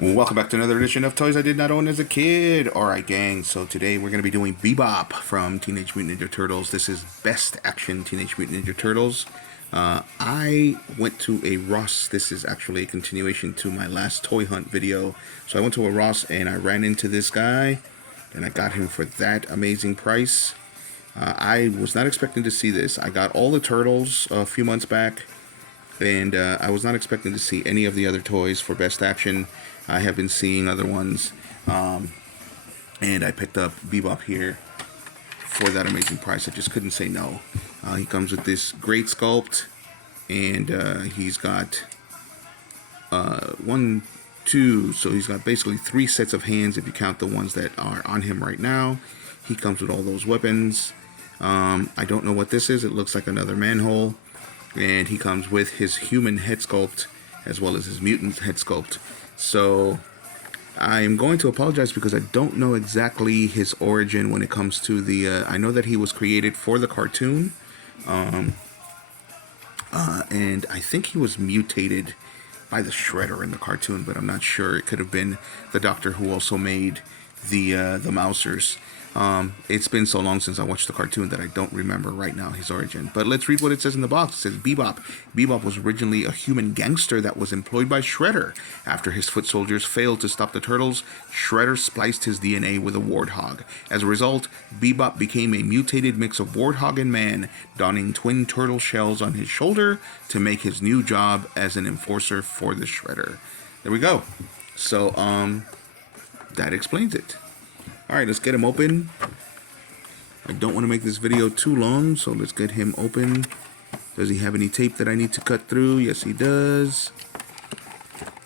Welcome back to another edition of Toys I Did Not Own as a Kid. Alright gang, so today we're going to be doing Bebop from Teenage Mutant Ninja Turtles. This is Best Action Teenage Mutant Ninja Turtles. I went to a Ross. This is actually a continuation to my last toy hunt video. So I went to a Ross and I ran into this guy and I got him for that amazing price. I was not expecting to see this. I got all the Turtles a few months back. And I was not expecting to see any of the other toys for Best Action. I have been seeing other ones. And I picked up Bebop here for that amazing price. I just couldn't say no. He comes with this great sculpt. And he's got one, two. So he's got basically 3 sets of hands if you count the ones that are on him right now. He comes with all those weapons. I don't know what this is. It looks like another manhole. And he comes with his human head sculpt as well as his mutant head sculpt. So I'm going to apologize because I don't know exactly his origin when it comes to the I know that he was created for the cartoon, and I think he was mutated by the Shredder in the cartoon, but I'm not sure. It could have been the doctor who also made the Mousers. It's been so long since I watched the cartoon that I don't remember right now his origin. But let's read what it says in the box. It says Bebop. Bebop was originally a human gangster that was employed by Shredder. After his foot soldiers failed to stop the Turtles, Shredder spliced his DNA with a warthog. As a result, Bebop became a mutated mix of warthog and man, donning twin turtle shells on his shoulder to make his new job as an enforcer for the Shredder. There we go. So, that explains it. Alright, let's get him open. I don't want to make this video too long, so let's get him open. Does he have any tape that I need to cut through? Yes, he does.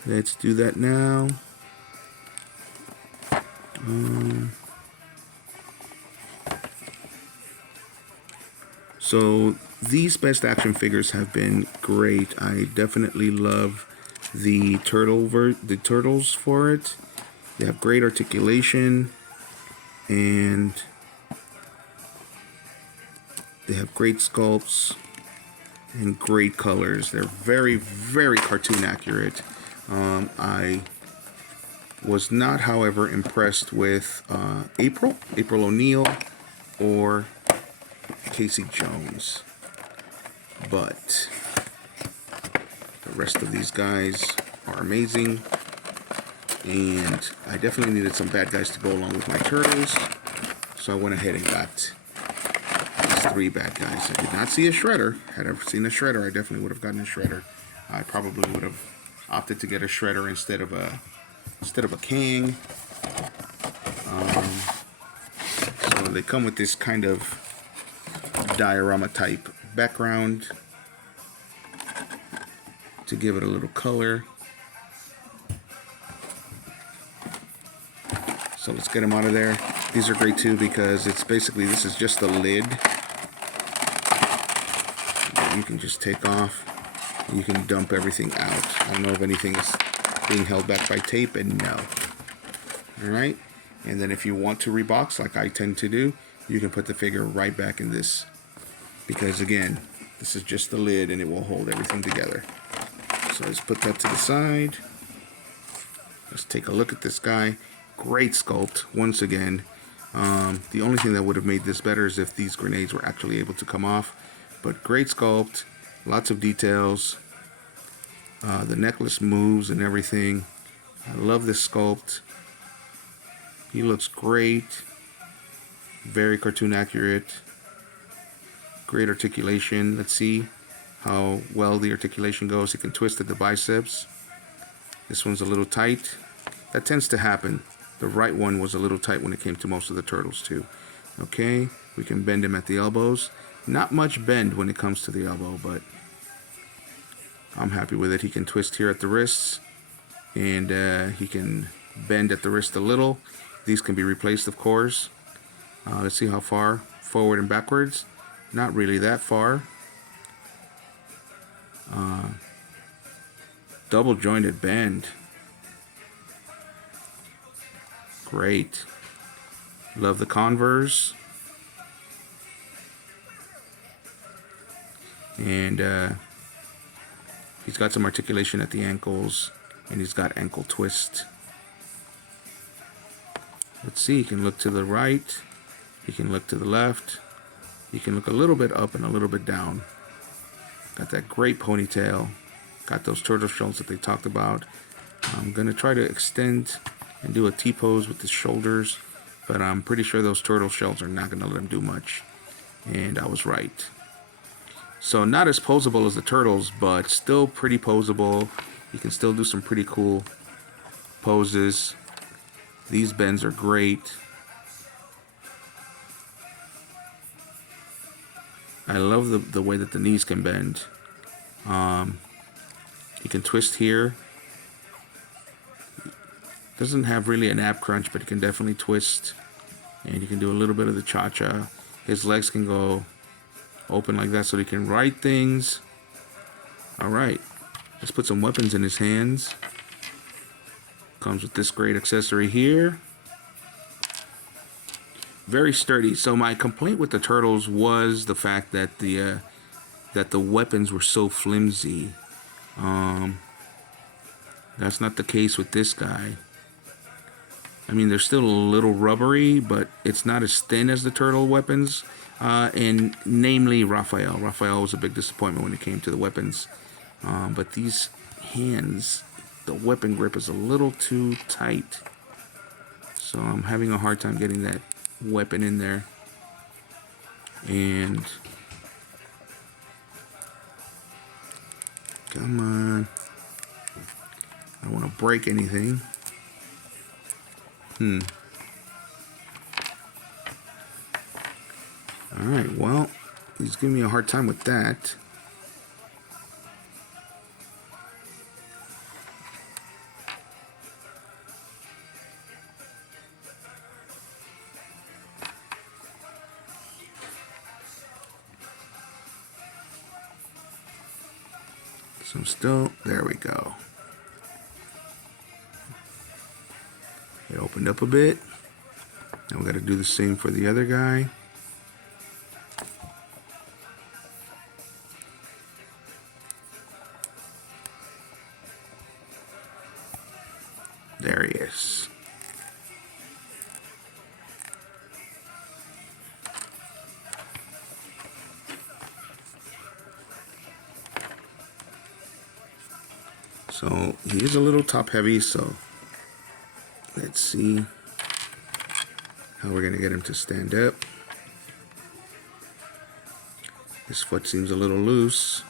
Let's do that now. So these Best Action figures have been great. I definitely love the turtles for it. They have great articulation. And they have great sculpts and great colors. They're very, very cartoon accurate. I was not, however, impressed with April O'Neil or Casey Jones. But the rest of these guys are amazing. And I definitely needed some bad guys to go along with my turtles. So I went ahead and got these 3 bad guys. I did not see a Shredder. Had I seen a Shredder, I definitely would have gotten a Shredder. I probably would have opted to get a Shredder instead of a King. So they come with this kind of diorama type background to give it a little color. So let's get them out of there. These are great too because it's basically, this is just a lid that you can just take off. And you can dump everything out. I don't know if anything is being held back by tape, and no. Alright, and then if you want to rebox like I tend to do, you can put the figure right back in this. Because again, this is just the lid and it will hold everything together. So let's put that to the side. Let's take a look at this guy. Great sculpt, once again. The only thing that would have made this better is if these grenades were actually able to come off. But great sculpt, lots of details. The necklace moves and everything. I love this sculpt. He looks great. Very cartoon accurate. Great articulation. Let's see how well the articulation goes. He can twist at the biceps. This one's a little tight. That tends to happen. The right one was a little tight when it came to most of the turtles too. Okay, we can bend him at the elbows. Not much bend when it comes to the elbow, but I'm happy with it. He can twist here at the wrists, and he can bend at the wrist a little. These can be replaced, of course. Let's see how far forward and backwards. Not really that far. Double jointed bend. Great. Love the Converse. And he's got some articulation at the ankles, and he's got ankle twist Let's see, you can look to the right, you can look to the left, you can look a little bit up and a little bit down. Got that great ponytail, got those turtle shells that they talked about. I'm gonna try to extend and do a T-pose with the shoulders, but I'm pretty sure those turtle shells are not gonna let him do much. And I was right. So not as posable as the turtles, but still pretty posable. You can still do some pretty cool poses. These bends are great. I love the way that the knees can bend. You can twist here. Doesn't have really an ab crunch, but you can definitely twist. And you can do a little bit of the cha-cha. His legs can go open like that so he can ride things. Alright, let's put some weapons in his hands. Comes with this great accessory here. Very sturdy. So my complaint with the turtles was the fact that the weapons were so flimsy. That's not the case with this guy. I mean, they're still a little rubbery, but it's not as thin as the turtle weapons. And namely Raphael. Raphael was a big disappointment when it came to the weapons. But these hands, the weapon grip is a little too tight. So I'm having a hard time getting that weapon in there. And come on. I don't want to break anything. Alright, well, he's giving me a hard time with that. So still, there we go. It opened up a bit. Now we got to do the same for the other guy. There he is. So he is a little top heavy, so let's see how we're gonna get him to stand up. His foot seems a little loose.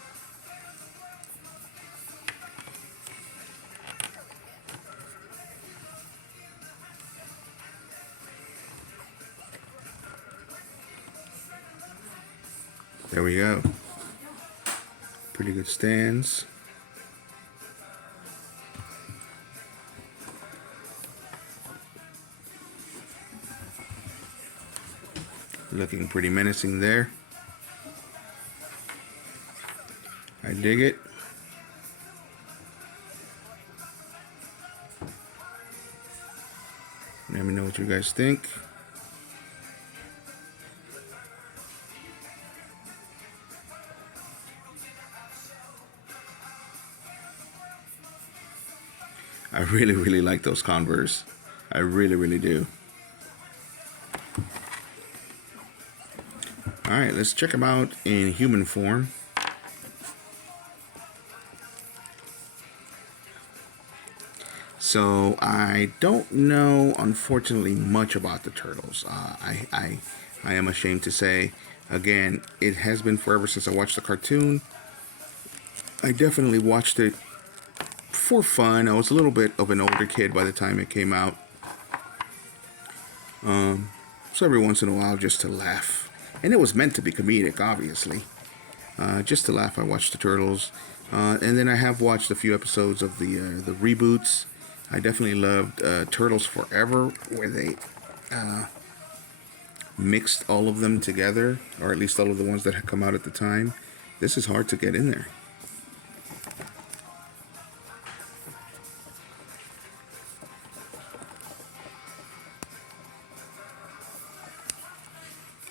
There we go. Pretty good stands. Looking pretty menacing there. I dig it. Let me know what you guys think. I really like those Converse. I really do. Alright, let's check them out in human form. So I don't know, unfortunately, much about the turtles. I am ashamed to say, again, it has been forever since I watched the cartoon. I definitely watched it for fun. I was a little bit of an older kid by the time it came out. So every once in a while, just to laugh. And it was meant to be comedic, obviously. Just to laugh, I watched the Turtles. And then I have watched a few episodes of the reboots. I definitely loved Turtles Forever, where they mixed all of them together, or at least all of the ones that had come out at the time. This is hard to get in there.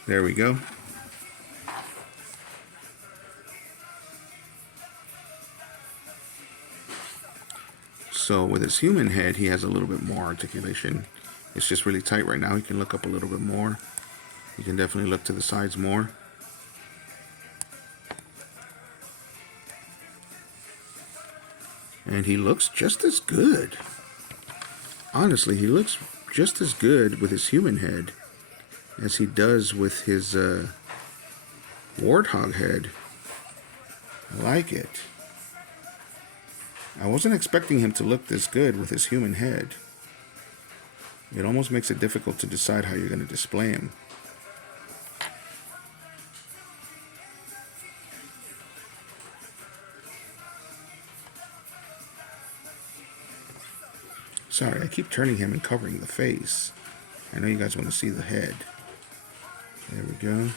There we go. So with his human head, he has a little bit more articulation It's just really tight right now. You can look up a little bit more. You can definitely look to the sides more. And he looks just as good. Honestly, he looks just as good with his human head as he does with his warthog head. I like it. I wasn't expecting him to look this good with his human head. It almost makes it difficult to decide how you're going to display him. Sorry, I keep turning him and covering the face. I know you guys want to see the head. There we go.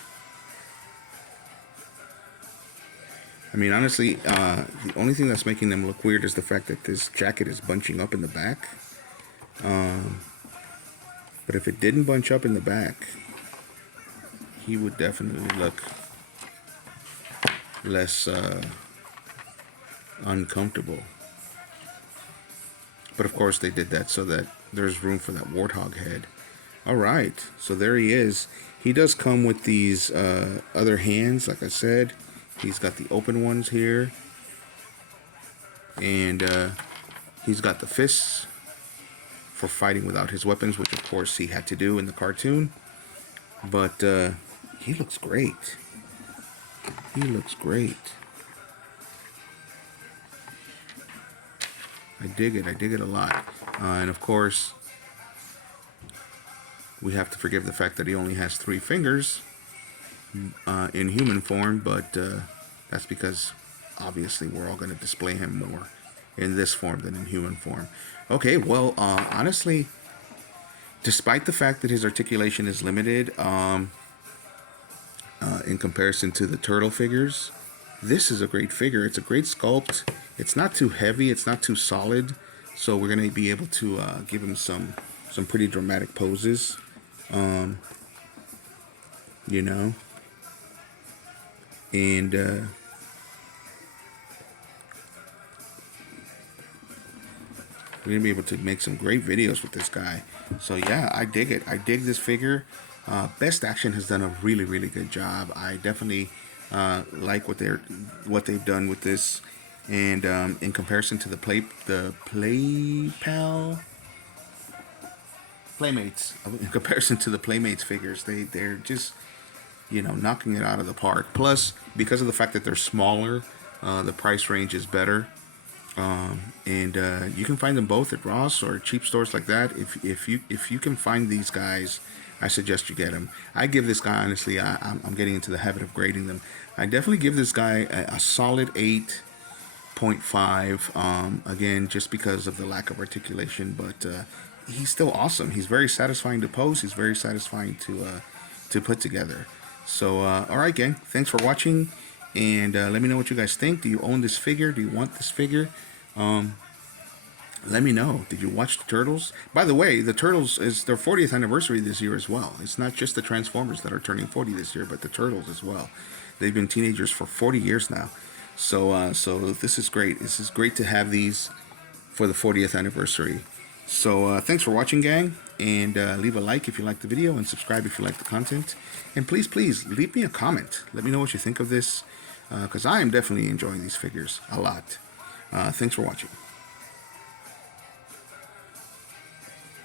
I mean, honestly, the only thing that's making them look weird is the fact that this jacket is bunching up in the back. But if it didn't bunch up in the back, he would definitely look less uncomfortable. But of course they did that so that there's room for that warthog head. Alright, so there he is. He does come with these other hands, like I said. He's got the open ones here. And he's got the fists for fighting without his weapons, which of course he had to do in the cartoon. But he looks great. He looks great. I dig it. I dig it a lot. And of course, we have to forgive the fact that he only has 3 fingers in human form, but that's because obviously we're all going to display him more in this form than in human form. Okay, well, honestly, despite the fact that his articulation is limited in comparison to the turtle figures, this is a great figure. It's a great sculpt. It's not too heavy. It's not too solid. So we're going to be able to give him some pretty dramatic poses. You know. And we're going to be able to make some great videos with this guy. So yeah, I dig it. I dig this figure. Best Action has done a really, really good job. I definitely like what they've done with this, and in comparison to the Playmates, in comparison to the Playmates figures, they're just, you know, knocking it out of the park. Plus, because of the fact that they're smaller, the price range is better, and you can find them both at Ross or cheap stores like that. If you can find these guys, I suggest you get them. I give this guy, honestly, I'm getting into the habit of grading them. I definitely give this guy a solid 8.5. Again, just because of the lack of articulation, but he's still awesome. He's very satisfying to pose. He's very satisfying to put together. So, all right, gang. Thanks for watching, and let me know what you guys think. Do you own this figure? Do you want this figure? Let me know. Did you watch the Turtles? By the way, the Turtles is their 40th anniversary this year as well. It's not just the Transformers that are turning 40 this year, but the Turtles as well. They've been teenagers for 40 years now. So this is great. This is great to have these for the 40th anniversary. So thanks for watching, gang. And leave a like if you like the video, and subscribe if you like the content. And please, leave me a comment. Let me know what you think of this, because I am definitely enjoying these figures a lot. Thanks for watching.